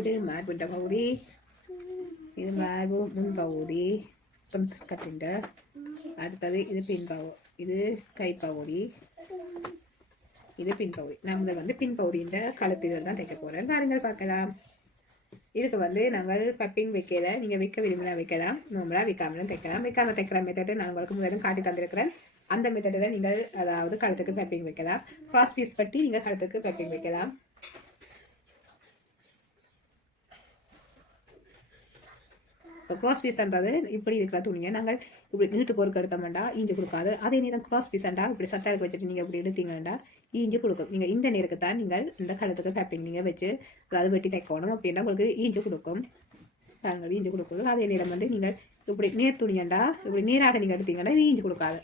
இது மார்புண்ட பகுதி, இது மார்பு முன்பகுதி பிரின்சஸ் கட்டிண்ட. அடுத்தது இது பின்பகுதி, இது கைப்பகுதி, இது பின்பகுதி. நான் முதல் வந்து பின்பகுதியின் கழுத்துதல் தான் தைக்க போகிறேன். பாருங்கள் பார்க்கலாம். இதுக்கு வந்து நாங்கள் பப்பிங் வைக்கல, நீங்கள் வைக்க விரும்பினா வைக்கலாம், நோம்பலாக வைக்காமலும் தைக்கலாம். வைக்காமல் தைக்கிற மெத்தடு நான் உங்களுக்கு முதலும் காட்டி தந்திருக்கிறேன். அந்த மெத்தடில் நீங்கள் அதாவது கழுத்துக்கு பப்பிங் வைக்கலாம். கிராஸ் பீஸ் கட்டி நீங்கள் கழுத்துக்கு பப்பிங் வைக்கலாம். கிராஸ் பீஸ்ன்றது இப்படி இருக்கிற துணியை நாங்கள் இப்படி நீட்டுக்கு ஒருக்கு எடுத்தோம்டா ஈஞ்சு கொடுக்காது. அதே நேரம் கிராஸ் பீஸாண்டா இப்படி சத்தாருக்கு வச்சுட்டு நீங்கள் இப்படி எடுத்தீங்கன்னா ஈஞ்சு கொடுக்கும். நீங்கள் இந்த நேருக்கு தான் நீங்கள் இந்த கழுத்துக்கு பேப்பிங் நீங்கள் வச்சு அதாவது வெட்டி தைக்கணும் அப்படின்னா உங்களுக்கு ஈஞ்சு கொடுக்கும். நாங்கள் ஈஞ்சு கொடுக்குது. அதே நேரம் வந்து நீங்கள் இப்படி நேர் துணியாண்டா இப்படி நேராக நீங்கள் எடுத்தீங்கன்னா இது ஈஞ்சு கொடுக்காது.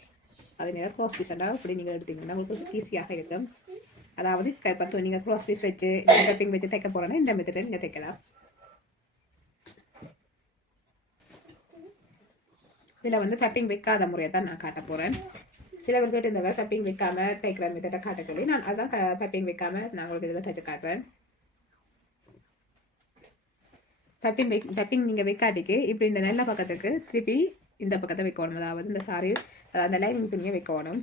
அதே நேரம் கிராஸ் பீஸாண்டா இப்படி நீங்கள் எடுத்தீங்கன்னா உங்களுக்கு ஈஸியாக இருக்கும். அதாவது இப்போ நீங்கள் கிராஸ் பீஸ் வச்சு பேப்பிங் வச்சு தைக்க போகிறோன்னா இந்த மெத்தடில் நீங்கள் தைக்கலாம். இதில் வந்து பப்பிங் வைக்காத முறையை தான் நான் காட்ட போகிறேன். சிலவர்கள் இந்த பப்பிங் வைக்காமல் தைக்கிற மெத்தடை காட்ட சொல்லி நான் அதான் பப்பிங் வைக்காமல் நான் உங்களுக்கு இதில் தைச்சு காட்டுறேன். பப்பிங் நீங்கள் வைக்காட்டிக்கு இப்படி இந்த நல்ல பக்கத்துக்கு திருப்பி இந்த பக்கத்தை வைக்கணும். அதாவது இந்த சாரி அந்த லைனிங் துணியை வைக்கணும்.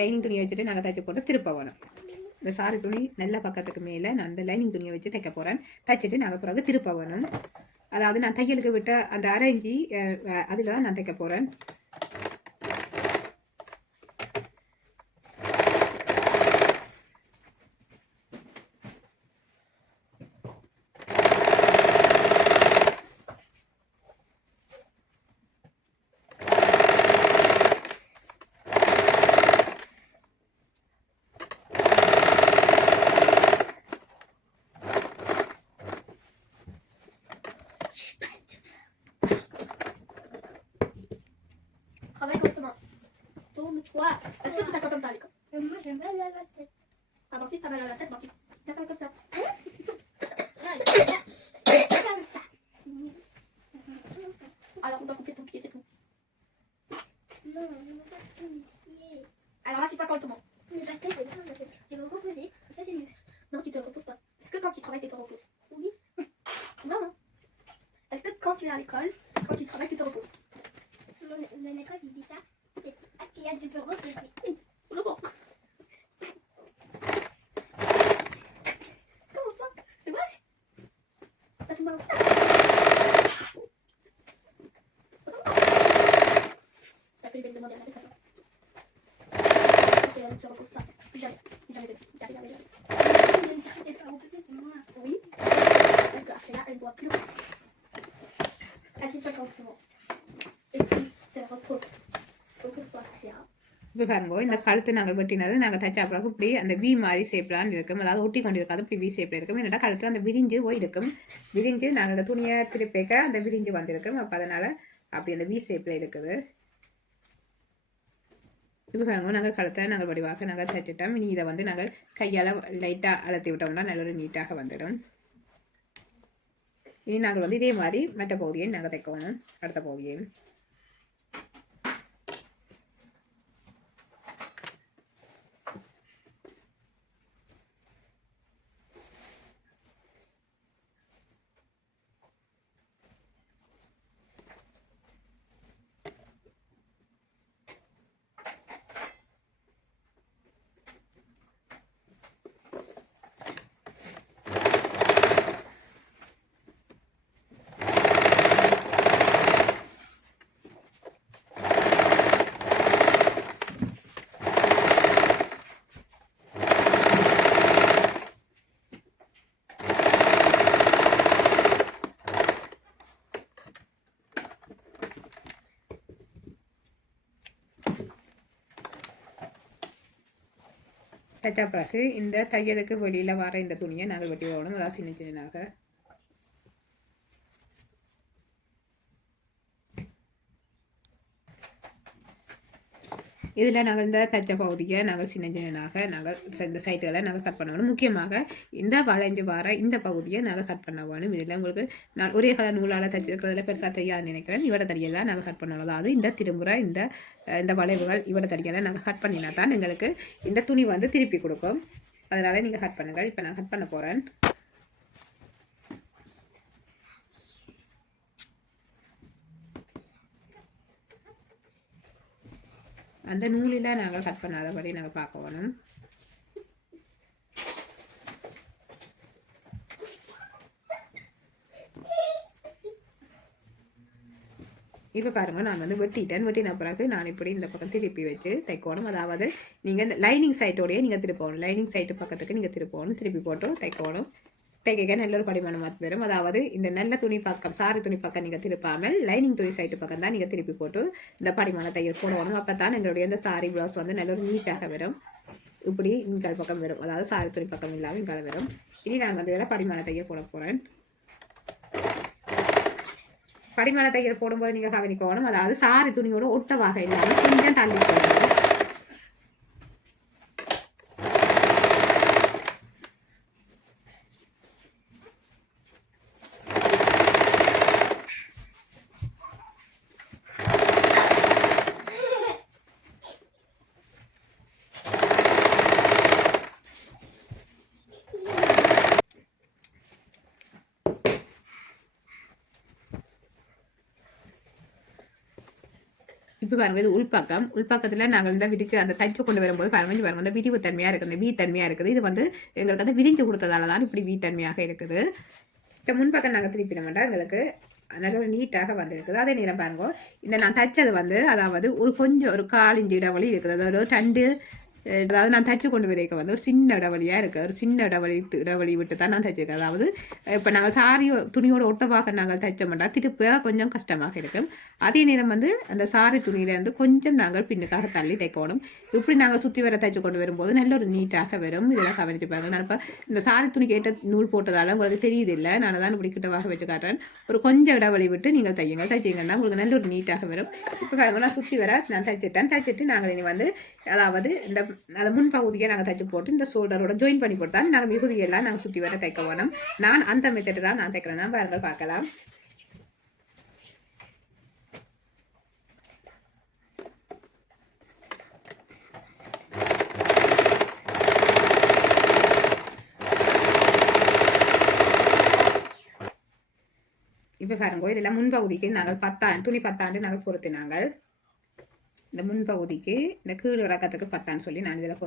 லைனிங் துணியை வச்சுட்டு நாங்கள் தைச்சு போட்டு திருப்ப வேணும். இந்த சாரி துணி நல்ல பக்கத்துக்கு மேலே நான் அந்த லைனிங் துணியை வச்சு தைக்க போகிறேன். தைச்சிட்டு நாங்கள் பிறகு திருப்ப வேணும். அதாவது நான் தையலுக்கு விட்ட அந்த அரைஞ்சி அதில் தான் நான் தைக்க போகிறேன். Toi, est-ce que tu t'assois comme ça à l'école? Moi j'ai mal à la tête. Ah bon si t'as mal à la tête, bon tu t'assois comme ça. Non, comme ça. Alors on doit couper ton pied, c'est tout. Non, je ne veux pas couper mes pieds. Alors assieds-toi correctement. Mais parce que je vais me reposer, comme ça c'est mieux. Non, tu te reposes pas. Est-ce que quand tu travailles tu te reposes? Oui. Non, non. Est-ce que quand tu es à l'école, quand tu travailles tu te reposes? Le maîtresse il dit ça. Tu peux reposer. Comment ça? C'est vrai? T'as tout balancé? T'as fait les demander à la tête, ça. Elle ne se repose pas. Jamais. Jamais. C'est pas reposer, c'est moi. Oui. Parce que Archela, elle ne voit plus. Assieds-toi correctement. Et puis, te repose. Repose-toi, Archela. இப்போ பாருங்க, இந்த கழுத்து நாங்கள் வெட்டினது நாங்கள் தைச்சா பிறகு இப்படி அந்த we மாதிரி ஷேப்லாம் இருக்கும். அதாவது ஒட்டி கொண்டு இருக்காது, இப்படி வி ஷேப்பில் இருக்கும். என்னடா கழுத்து அந்த விரிஞ்சு போயிருக்கும். விரிஞ்சு நாங்கள் அந்த துணியை திருப்பேக்க அந்த விரிஞ்சு வந்திருக்கும். அப்போ அதனால் அப்படி அந்த வி ஷேப்பில் இருக்குது. இப்போ பாருங்க, நாங்கள் கழுத்தை நாங்கள் வடிவாக நாங்கள் தைச்சிட்டோம். இனி இதை வந்து நாங்கள் கையால் லைட்டாக அழுத்தி விட்டோம்னா நல்ல ஒரு நீட்டாக வந்துடும். இனி நாங்கள் வந்து இதே மாதிரி மற்ற பகுதியை நாங்கள் தைக்கணும். அடுத்த பகுதியையும் தைச்சா பிறகு இந்த தையலுக்கு வெளியில் வர இந்த துணியை நாங்கள் வெட்டி போடணும். அதாவது சின்ன சின்னதாக இதில் நாங்கள் இந்த தச்ச பகுதியை நாங்கள் சின்ன சின்னதாக நாங்கள் இந்த சைட்டுகளை நாங்கள் கட் பண்ண வேணும். முக்கியமாக இந்த வளைஞ்சு வர இந்த பகுதியை நாங்கள் கட் பண்ண வேணும். இதில் உங்களுக்கு நான் ஒரே கலர் நூலால் தச்சிருக்கிறதுல பெருசாக தெரியாதுன்னு நினைக்கிறேன். இவட தடியெல்லாம் நாங்கள் கட் பண்ணணும். அதாவது இந்த திருமுறை இந்த வளைவுகள் இவட தடியெல்லாம் நாங்கள் கட் பண்ணினா தான் எங்களுக்கு இந்த துணி வந்து திருப்பி கொடுக்கும். அதனால் நீங்கள் கட் பண்ணுங்கள். இப்போ நான் கட் பண்ண போகிறேன். அந்த நூலில் நாங்கள் கட் பண்ணாதபடி நாங்கள் பார்க்கணும். இப்போ பாருங்கள், நான் வந்து வெட்டின பிறகு நான் இப்படி இந்த பக்கம் திருப்பி வச்சு தைக்கணும். அதாவது நீங்கள் இந்த லைனிங் சைட்டோடையே நீங்கள் திருப்பணும். லைனிங் சைட்டு பக்கத்துக்கு நீங்கள் திருப்பணும். திருப்பி போட்டு தைக்கணும். தைக்க நல்ல ஒரு படிமானம் மாற்றி வரும். அதாவது இந்த நல்ல துணி பக்கம் சாரி துணி பக்கம் நீங்கள் திருப்பாமல் லைனிங் துணி சைட்டு பக்கம் தான் நீங்கள் திருப்பி போட்டு இந்த படிமான தையல் போடணும். அப்போ தான் எங்களுடைய இந்த சாரி ப்ளவுஸ் வந்து நல்ல ஒரு நீட்டாக வரும். இப்படி இங்கால் பக்கம் வரும். அதாவது சாரி துணி பக்கம் இல்லாமல் இங்கால வரும். இனி நான் வந்து இதில் படிமான தையல் போட போகிறேன். படிமான தையல் போடும்போது நீங்கள் கவனிக்கணும். அதாவது சாரி துணியோட ஒட்டவாக இல்லாமல் கொஞ்சம் தள்ளி போடணும். இப்போ பாருங்கள், இது உள்பக்கத்தில் நாங்கள் இந்த விரிச்சு அந்த தைச்சு கொண்டு வரும்போது பாருங்கள் அந்த விரிவு தன்மையாக இருக்குது, இந்த வீத்தன்மையாக இருக்குது. இது வந்து எங்களுக்கு வந்து விரிஞ்சு கொடுத்ததால தான் இப்படி வீத்தன்மையாக இருக்குது. இப்போ முன்பக்கம் நாங்கள் திருப்பிட மாட்டோம். எங்களுக்கு நல்ல ஒரு நீட்டாக வந்திருக்குது. அதே நேரம் பாருங்க, இந்த நான் தைச்சது வந்து அதாவது ஒரு 1/4 இன்ச்சு இடைவெளி இருக்குது. அதாவது 2 அதாவது நான் தைச்சு கொண்டு வரைக்க வந்து ஒரு சின்ன இடைவெளியாக இருக்குது. ஒரு சின்ன இடைவெளி விட்டு தான் நான் தைச்சிருக்கேன். அதாவது இப்போ நாங்கள் சாரி துணியோட ஒட்டவாக நாங்கள் தைச்ச மாட்டோம், திருப்ப கொஞ்சம் கஷ்டமாக இருக்கும். அதே நேரம் வந்து அந்த சாரி துணியிலேருந்து கொஞ்சம் நாங்கள் பின்னுக்காக தள்ளி தைக்கணும். இப்படி நாங்கள் சுற்றி வர தைச்சு கொண்டு வரும்போது நல்ல ஒரு நீட்டாக வரும். இதெல்லாம் கவனிச்சு பாருங்கள். நான் இப்போ இந்த சாரி துணிக்கு ஏற்ற நூல் போட்டதால உங்களுக்கு தெரியுது இல்லை, நான் தான் இப்படி கிட்டவாக வச்சு காட்டுறேன். ஒரு கொஞ்சம் இடைவெளி விட்டு நீங்கள் தைச்சிங்கன்னா உங்களுக்கு நல்ல ஒரு நீட்டாக வரும். இப்போ பாருங்கள், நான் சுற்றி வர நான் தைச்சிட்டு நாங்கள் இனி வந்து அதாவது அந்த முன்பகுதியை நாங்கள் தைச்சு போட்டு இந்த ஷோல்டரோட ஜாயின் பண்ணி போட்டு தான் நாங்கள் மிகுதியெல்லாம் நாங்கள் சுற்றி வர தைக்க வேணும். நான் அந்த மெத்தட் தான் நான் தைக்கிறேன்னா பாருங்கள், பார்க்கலாம். இப்போ பாருங்க, இதெல்லாம் முன்பகுதிக்கு நாங்கள் 10 துணி 10 நாங்கள் பொறுத்தினாங்கள். இந்த முன்பகுதிக்கு இந்த கீழ் இறக்கத்துக்கு 10 சொல்லி நான் இதில்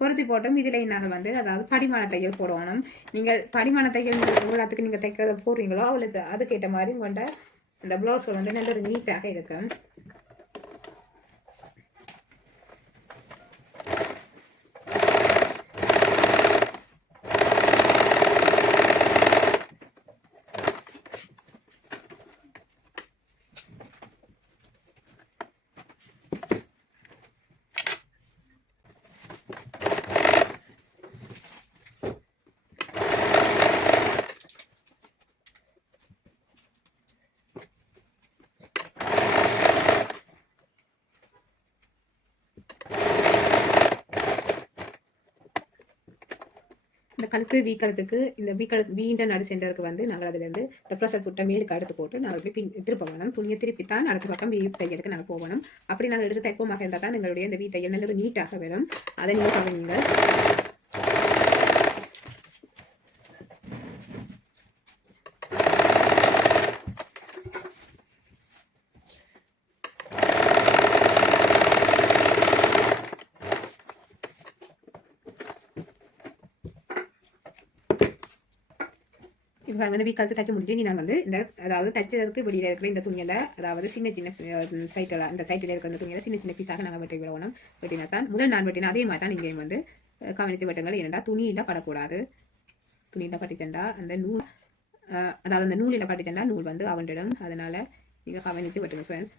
பொருத்தி போட்டோம். இதில் நாங்கள் வந்து அதாவது படிமான தையல் போடணும். நீங்கள் படிமான தையல் எல்லாத்துக்கு நீங்கள் தைக்கிறத போடுறீங்களோ அவளுக்கு அதுக்கேற்ற மாதிரி கொண்ட இந்த ப்ளவுஸ் வந்து நல்ல ஒரு நீட்டாக இருக்கும். இந்த கழுத்து கழுத்துக்கு இந்த வீண்ட நடு சென்டருக்கு வந்து நாங்கள் அதிலிருந்து இந்த ப்ரெஷர் புட்டை மேலுக்கு அடுத்து போட்டு நாங்கள் போய் திருப்ப வேணும். துணியை திருப்பித்தான் அடுத்த பக்கம் வீ தையலுக்கு நாங்கள் போகணும். அப்படி நாங்கள் எடுத்து தைப்போமாக இருந்தால் தான் எங்களுடைய இந்த வீ தையல் நல்ல நீட்டாக வரும். அதை நீங்கள் கவனிங்க. இப்போ வந்து வீக்காலத்து தைச்சு முடிஞ்சு நீ நான் வந்து இந்த அதாவது தைச்சதுக்கு வெளியில் இருக்கிற இந்த துணியில் அதாவது சின்ன சின்ன சைட்டில் அந்த சைட்டில் இருக்கிற இந்த துணியில் சின்ன சின்ன பீஸாக நாங்கள் வெட்டி விடணும். வெட்டினா தான் முதல் நான் வெட்டினா அதே மாதிரி தான் நீங்கள் வந்து கவனித்து வெட்டுங்கள். ஏன்னா துணியில் படக்கூடாது. துணியில் பட்டிச்சண்டா அந்த நூல் அதாவது அந்த நூலில் பட்டிச்சண்டா நூல் வந்து அவண்டிடும். அதனால் நீங்கள் கவனித்து வெட்டுங்க ஃப்ரெண்ட்ஸ்.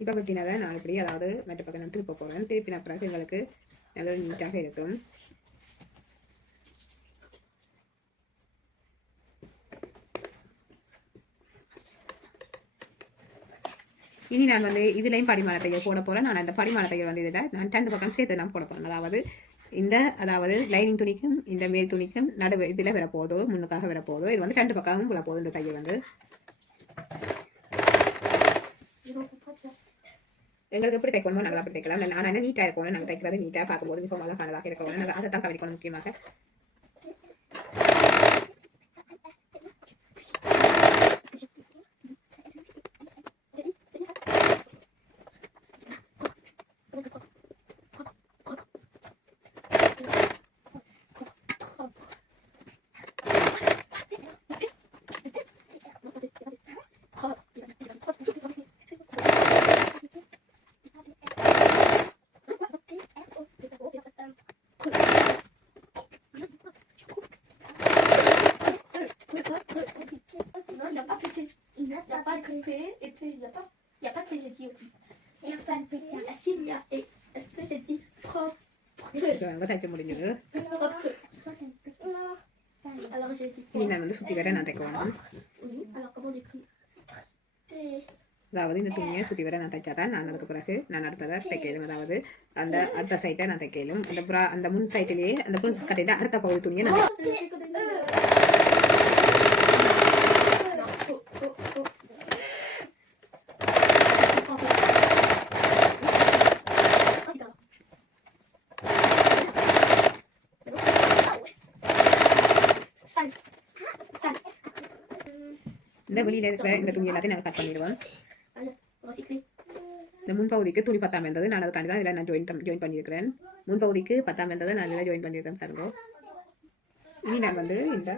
இப்போ வெட்டினதை நான் இப்படி அதாவது மற்ற பக்கம் நான் திருப்ப போகிறேன். திருப்பின பிறகு எங்களுக்கு நல்ல நீட்டாக இருக்கும். இனி நான் வந்து இதுலேயும் படிமான தையல் போட போகிறேன். நான் அந்த படிமான தையல் வந்து இதில் நான் 2 பக்கம் சேர்த்து நான் போட போகிறேன். அதாவது லைனிங் துணிக்கும் இந்த மேல் துணிக்கும் நடுவு இதில் வரப்போதோ முன்னுக்காக வரப்போதோ இது வந்து 2 பக்கமும் போட போதும். இந்த தையல் வந்து எங்களுக்கு எப்படி தைக்கணுமோ நாங்கள் அப்படி தைக்கலாம். ஆனால் என்ன நீட்டாக இருக்கணும். நாங்கள் தைக்கிறது நீட்டாக பார்க்கும்போது மிகவும் அழகானதாக இருக்கணும். நாங்கள் அதை தான் கவனிக்கணும் முக்கியமாக. Il n'y a pas de C, j'ai dit aussi. Il n'y a pas de C. Est-ce qu'il y a... Est-ce que j'ai dit propre? தைச்ச முடிஞ்சது. Propre. Alors j'ai dit இனி நான் வந்து சுற்றி வர நான் தைக்கணும். oui. Alors comment on écrit? அதாவது இந்த துணியை சுற்றி வர நான் தைச்சாதான் நான் அதுக்கு பிறகு நான் அடுத்ததை தைக்கலும். அதாவது அந்த அடுத்த சைட்டை நான் தைக்கலும். அந்த முன் சைட்டிலேயே அந்த பிரின்சஸ் கட்டையில் அடுத்த பகுதி துணியை நான் இந்த வெளியில இருக்கிற இந்த துணி எல்லாத்தையும் நாங்கள் கட் பண்ணிடுவோம். இந்த முன்பகுதிக்கு துணி 10 இருந்தது. நான் அதுக்காண்டி தான் இதில் நான் ஜாயின் பண்ணியிருக்கிறேன். முன்பகுதிக்கு 10 இருந்தது. நான் இதில் ஜாயின் பண்ணியிருக்கேன் பாருங்க. இனி நான் வந்து இந்த